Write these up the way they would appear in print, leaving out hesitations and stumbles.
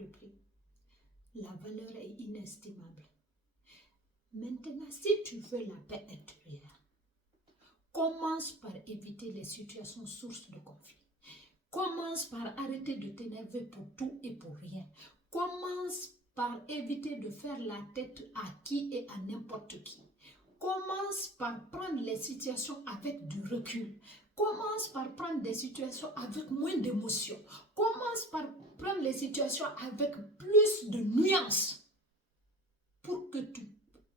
de prix. La valeur est inestimable. Maintenant, si tu veux la paix intérieure, commence par éviter les situations sources de conflit. Commence par arrêter de t'énerver pour tout et pour rien. Commence par éviter de faire la tête à qui et à n'importe qui. Commence par prendre les situations avec du recul. Commence par prendre des situations avec moins d'émotion. Commence par prendre les situations avec plus de nuances pour que tu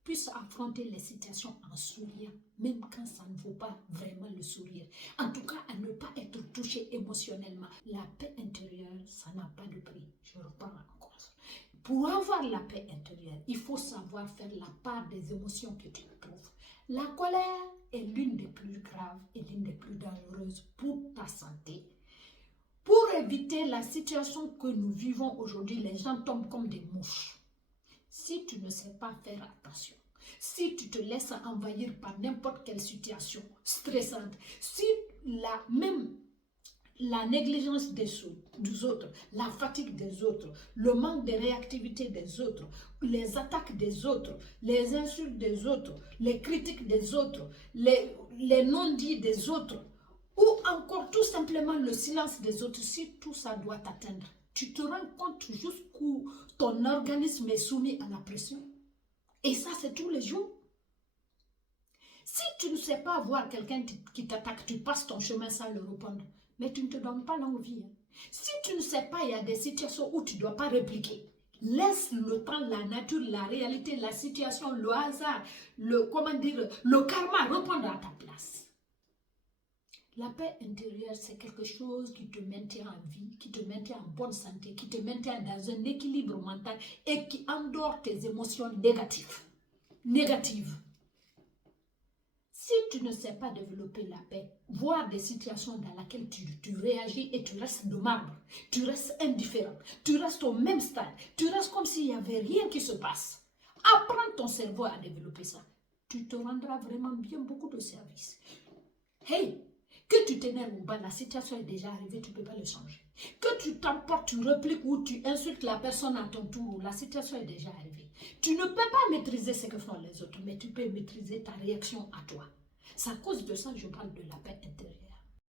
puisses affronter les situations en souriant, même quand ça ne vaut pas vraiment le sourire. En tout cas, à ne pas être touché émotionnellement. La paix intérieure, ça n'a pas de prix. Je reprends encore. Pour avoir la paix intérieure, il faut savoir faire la part des émotions que tu éprouves. La colère est l'une des plus graves et l'une des plus dangereuses pour ta santé. Pour éviter la situation que nous vivons aujourd'hui, les gens tombent comme des mouches. Si tu ne sais pas faire attention, si tu te laisses envahir par n'importe quelle situation stressante, si la négligence des autres, la fatigue des autres, le manque de réactivité des autres, les attaques des autres, les insultes des autres, les critiques des autres, les non-dits des autres, ou encore tout simplement le silence des autres, si tout ça doit t'atteindre, tu te rends compte jusqu'où ton organisme est soumis à la pression. Et ça, c'est tous les jours. Si tu ne sais pas voir quelqu'un qui t'attaque, tu passes ton chemin sans le répondre. Mais tu ne te donnes pas longue vie. Si tu ne sais pas, il y a des situations où tu ne dois pas répliquer. Laisse le temps, la nature, la réalité, la situation, le hasard, le karma répondre à ta place. La paix intérieure, c'est quelque chose qui te maintient en vie, qui te maintient en bonne santé, qui te maintient dans un équilibre mental et qui endort tes émotions négatives. Si tu ne sais pas développer la paix, voir des situations dans lesquelles tu réagis et tu restes de marbre, tu restes indifférent, tu restes au même stade, tu restes comme s'il n'y avait rien qui se passe. Apprends ton cerveau à développer ça. Tu te rendras vraiment bien beaucoup de services. Hey! Que tu t'énerves ou pas, la situation est déjà arrivée, tu ne peux pas le changer. Que tu t'emportes, tu répliques ou tu insultes la personne à ton tour, la situation est déjà arrivée. Tu ne peux pas maîtriser ce que font les autres, mais tu peux maîtriser ta réaction à toi. C'est à cause de ça que je parle de la paix intérieure.